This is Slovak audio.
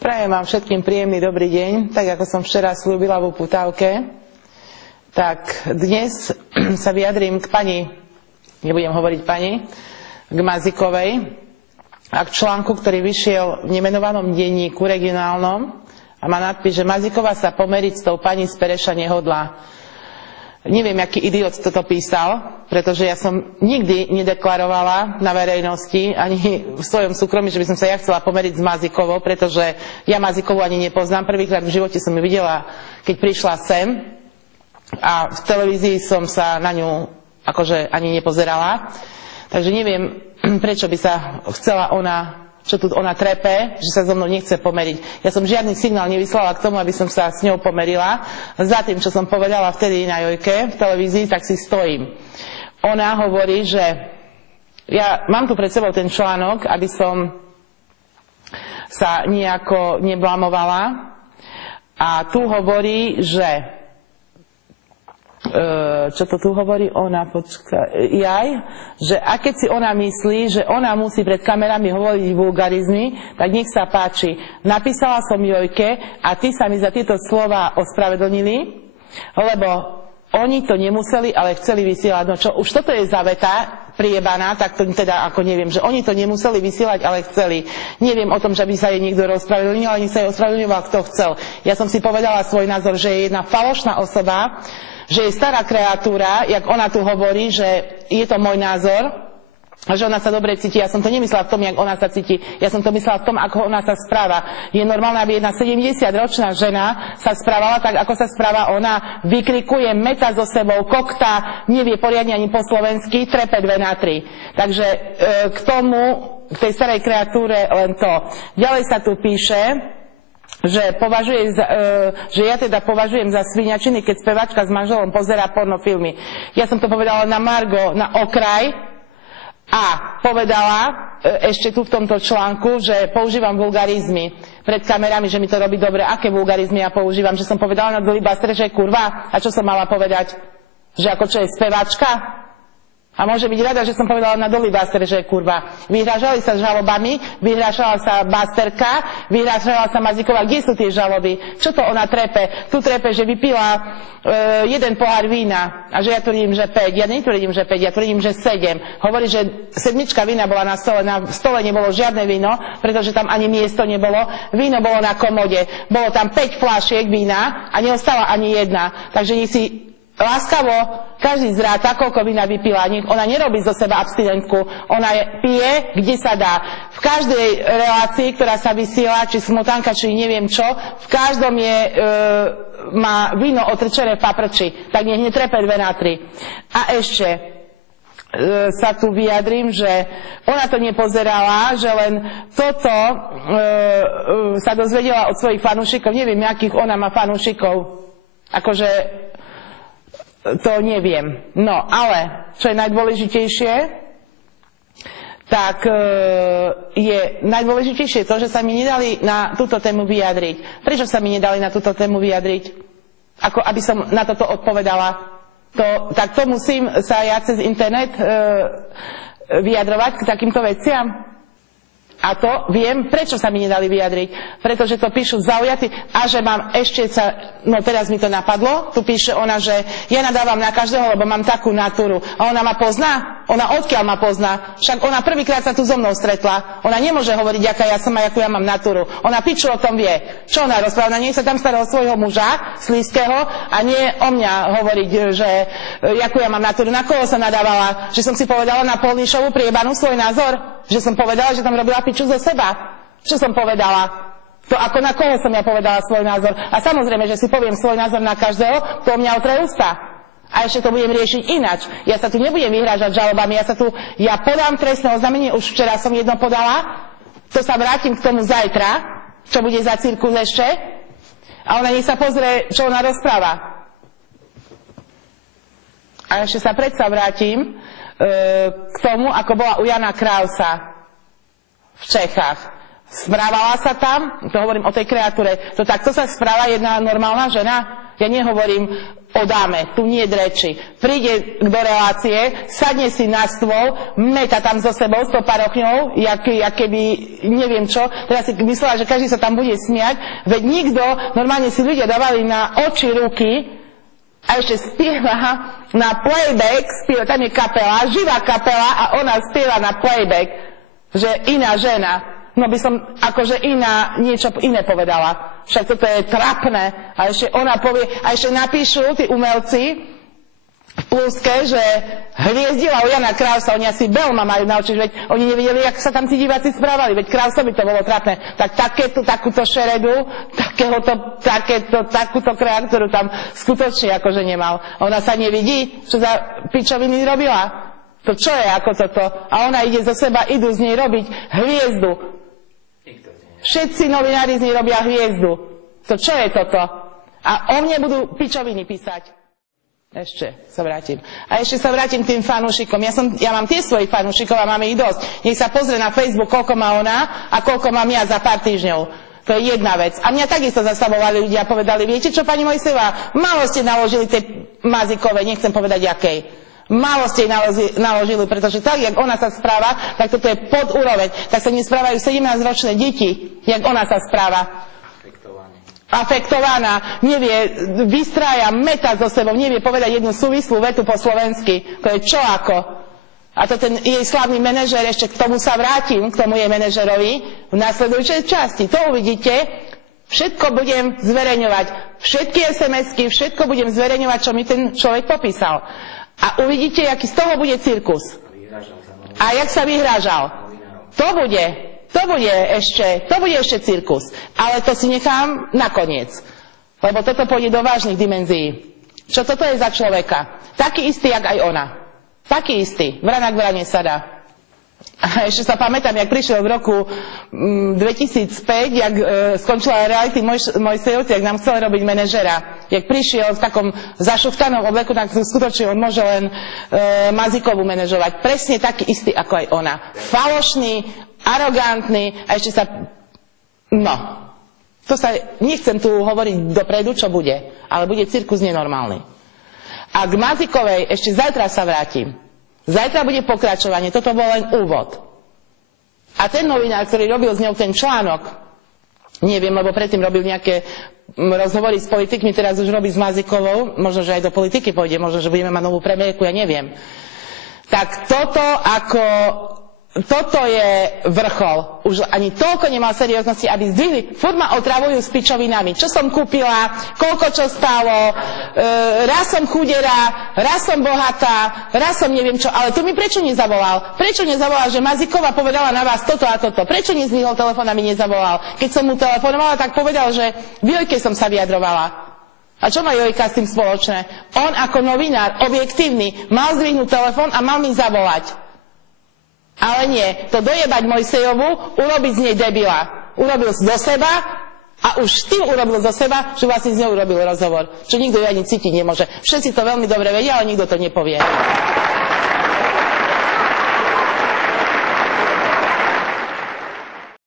Prajem vám všetkým príjemný dobrý deň. Tak ako som včera slúbila v Uputávke, tak dnes sa vyjadrím k pani, nebudem hovoriť pani, k Mazikovej a k článku, ktorý vyšiel v nemenovanom denníku regionálnom a má nadpis, že Maziková sa pomeriť s tou pani z Pereša nehodlá. Neviem, aký idiot toto písal, pretože ja som nikdy nedeklarovala na verejnosti, ani v svojom súkromí, že by som sa ja chcela pomeriť s Mazikovou, pretože ja Mazikovú ani nepoznám. Prvýkrát v živote som ju videla, keď prišla sem a v televízii som sa na ňu akože ani nepozerala. Takže neviem, prečo by sa chcela čo tu ona trepe, že sa so mnou nechce pomeriť. Ja som žiadny signál nevyslala k tomu, aby som sa s ňou pomerila. Za tým, čo som povedala vtedy na Jojke v televízii, tak si stojím. Ona hovorí, že ja mám tu pred sebou ten článok, aby som sa nejako neblamovala. A tu hovorí, že čo to tu hovorí ona, že a keď si ona myslí, že ona musí pred kamerami hovoriť vulgarizmy, tak nech sa páči. Napísala som Jojke a ty sa mi za tieto slova ospravedlnili, lebo oni to nemuseli, ale chceli vysielať. No čo, už toto je za veta priebaná, tak to teda ako neviem, že oni to nemuseli vysielať, ale chceli. Neviem o tom, že by sa jej niekto ospravedlnil, ale nech sa jej ospravedlňoval, kto chcel. Ja som si povedala svoj názor, že je jedna falošná osoba, že je stará kreatúra, jak ona tu hovorí, že je to môj názor, a že ona sa dobre cíti. Ja som to nemyslela v tom, jak ona sa cíti. Ja som to myslela v tom, ako ona sa správa. Je normálne, aby jedna 70-ročná žena sa správala tak, ako sa správa ona. Vykrikuje, meta so sebou, kokta, nevie poriadne ani po slovensky, trepe 2 na 3. Takže k tej starej kreatúre len to. Ďalej sa tu píše, že ja teda považujem za sviňačiny, keď spevačka s manželom pozerá pornofilmy. Ja som to povedala na margo, na okraj a povedala ešte tu v tomto článku, že používam vulgarizmy pred kamerami, že mi to robí dobre. Aké vulgarizmy ja používam? Že som povedala na Dolibastre, že je kurva? A čo som mala povedať? Že ako čo je spevačka? A môže byť rada, že som povedala na Dolibastre, že je kurva. Vyhrážali sa žalobami, vyhrážala sa Basterka, vyhrážala sa Maziková. Kde sú tie žaloby? Čo to ona trepe? Tu trepe, že vypila 1 pohár vína a že ja tvrdím, že 5. Ja netvrdím, že 5, ja tvrdím, že 7. Hovorí, že 7 vína bola na stole. Na stole nebolo žiadne víno, pretože tam ani miesto nebolo. Víno bolo na komode. Bolo tam 5 fľašiek vína a neostala ani jedna. Takže nech si láskavo každý zráta, koľko vína vypila. Ona nerobí zo seba abstinentku. Ona pije, kde sa dá. V každej relácii, ktorá sa vysiela, či smotanka, či neviem čo, v každom má víno otrčené v paprči. Tak nech netrepe 2 na 3. A ešte sa tu vyjadrím, že ona to nepozerala, že len toto sa dozvedela od svojich fanúšikov. Neviem, akých ona má fanúšikov. Akože to neviem. No, ale čo je najdôležitejšie, tak je najdôležitejšie to, že sa mi nedali na túto tému vyjadriť. Prečo sa mi nedali na túto tému vyjadriť? Ako aby som na toto odpovedala. Tak to musím sa ja cez internet vyjadrovať k takýmto veciam? A to viem, prečo sa mi nedali vyjadriť. Pretože to píšu zaujatí a že mám ešte no teraz mi to napadlo, tu píše ona, že ja nadávam na každého, lebo mám takú natúru. A ona ma pozná? Ona odkiaľ ma pozná? Však ona prvýkrát sa tu so mnou stretla. Ona nemôže hovoriť, aká ja som a akú ja mám natúru. Ona piču o tom vie. Čo ona rozpráva? Ona nie sa tam stará o svojho muža, slízkeho, a nie o mňa hovoriť, že akú ja mám natúru. Na koho sa nadávala? Že som si povedala na Polnišovu priebanú svoj názor? Že som povedala, že tam robila piču zo seba. Čo som povedala? To ako na koho som ja povedala svoj názor. A samozrejme, že si poviem svoj názor na každého, to mňa otre ústa. A ešte to budem riešiť inač. Ja sa tu nebudem vyhrážať žalobami. Ja podám trestné oznámenie, už včera som jedno podala. To sa vrátim k tomu zajtra, čo bude za cirkus ešte. A ona nech sa pozrie, čo ona rozpráva. A ešte sa predsa vrátim k tomu, ako bola u Jana Krausa v Čechách. Správala sa tam, to hovorím o tej kreatúre, to takto sa správa jedna normálna žena? Ja nehovorím o dáme, tu nie reči. Príde do relácie, sadne si na stôl, meta tam so sebou, s tou parochňou, jak keby, neviem čo, teraz si myslela, že každý sa tam bude smiať, veď nikto, normálne si ľudia dávali na oči ruky a ešte spieva na playback, tam je kapela, živá kapela a ona spieva na playback, že iná žena. No by som akože niečo iné povedala. Však toto je trapné. A ešte ona povie, a ešte napíšu tí umelci v pluske, že hviezdila u Jana Krausa, oni asi Belma majú naučiť, veď oni nevedeli, jak sa tam tí diváci správali, veď Krausa by to bolo trapné. Tak takúto šeredu, takúto kreatúru tam skutočne akože nemal. Ona sa nevidí, čo za pičoviny robila. To čo je ako toto? A ona ide zo seba, idú z nej robiť hviezdu. Všetci novinári z nej robia hviezdu. To čo je toto? A o mne budú pičoviny písať. Ešte sa vrátim. A ešte sa vrátim k tým fanúšikom. Ja mám tie svojich fanúšikov a máme ich dosť. Nech sa pozrie na Facebook, koľko má ona a koľko mám ja za pár týždňov. To je jedna vec. A mňa takisto zastavovali ľudia a povedali, viete čo, pani Mojsejová, málo ste naložili tej Mazíkovej, nechcem povedať jakej. Málo ste jej naložili, pretože tak, jak ona sa správa, tak toto je pod úroveň. Tak sa nesprávajú 17-ročné deti, jak ona sa správa. Afektovaná, nevie, vystrája, meta so sebou, nevie povedať jednu súvislú vetu po slovensky. To je čo ako? A to ten jej slavný manažer, ešte k tomu sa vrátim, k tomu jej manažerovi, v nasledujúcej časti. To uvidíte, všetko budem zverejňovať. Všetky SMS-ky, všetko budem zverejňovať, čo mi ten človek popísal. A uvidíte, aký z toho bude cirkus. A jak sa vyhrážal. To bude ešte cirkus. Ale to si nechám nakoniec. Lebo toto pôjde do vážnych dimenzií. Čo toto je za človeka? Taký istý, jak aj ona. Taký istý. Vrana k vrane sa dá. A ešte sa pamätám, jak prišiel v roku 2005, jak skončila reality Mojsejovci, jak nám chcel robiť manažera. Jak prišiel v takom zašuftanom obleku, tak skutočne on môže len Mazíkovú manažovať. Presne taký istý, ako aj ona. Falošný, arogantný a ešte sa... No. To sa... Nechcem tu hovoriť dopredu, čo bude. Ale bude cirkus nenormálny. A k Mazíkovej ešte zajtra sa vrátim. Zajtra bude pokračovanie, toto bol len úvod. A ten novinár, ktorý robil s ňou ten článok, neviem, lebo predtým robil nejaké rozhovory s politikmi, teraz už robí s Mazíkovou, možno, že aj do politiky pôjde, možno, že budeme mať novú premiérku, ja neviem. Tak toto je vrchol. Už ani toľko nemal serióznosti, aby zdvihli. Furt ma otravujú s pičovinami. Čo som kúpila, koľko čo stálo, raz som chudera, raz som bohatá, raz som neviem čo. Ale tu mi prečo nezavolal? Prečo nezavolal, že Mazíková povedala na vás toto a toto? Prečo nezdvihol telefón a mi nezavolal? Keď som mu telefonovala, tak povedal, že v Jojke som sa vyjadrovala. A čo má Jojka s tým spoločné? On ako novinár, objektívny, mal zdvihnúť telefón a mal mi zavolať. Ale nie, to dojebať Mojsejovú, urobiť z nej debila. Urobil do seba a už tým urobil zo seba, že vlastne z ňou urobil rozhovor. Čo nikto ju ani cítiť nemôže. Všetci to veľmi dobre vedia, ale nikto to nepovie.